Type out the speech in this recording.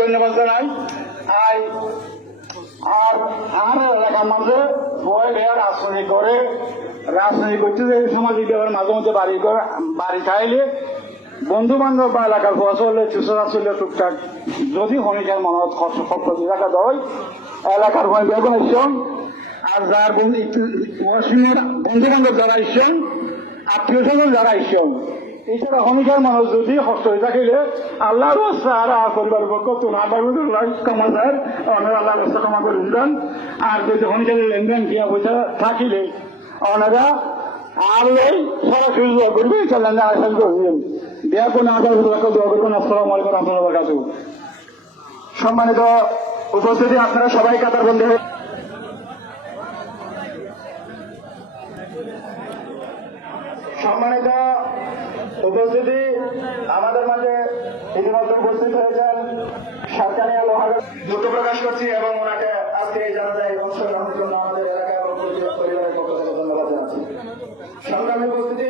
ধন্যবাদ জানাই আর এলাকার করে রাজনীতি করতে মাঝে মধ্যে বাড়ি করে বাড়ি খাইলে বন্ধু বান্ধব বা এলাকার ফসলে চুষরা ছিল টুকটাক যদি হমিকার মনে হয় খরচ খরচ টাকা দেয় এলাকার আর যার বন্ধু বন্ধু বান্ধব যারা আত্মীয় স্বজন যারা ইসন এছাড়া হমিকার মানুষ যদি কষ্ট হয়ে থাকিলে আর আর পরিবার পক্ষ, তো না কমা যায় অনেক আল্লাহর রাস্তা ক্ষমা করে দিলেন আর যদি হমিকার লেনদেন কিয়া পয়সা থাকিলে বারকাতুহ। সম্মানিত উপস্থিতি, আপনারা সবাই কাতার বন্ধে হয়ে সম্মানিত উপস্থিতি আমাদের মাঝে ইতিমধ্যে উপস্থিত হয়েছেন সরকারি আলোহার দুঃখ প্রকাশ করছি এবং ওনাকে আজকে এই জানাজায় অংশগ্রহণের জন্য আমাদের এলাকা এবং পরিবারের পক্ষ থেকে ধন্যবাদ জানাচ্ছি। সংগ্রামী উপস্থিতি।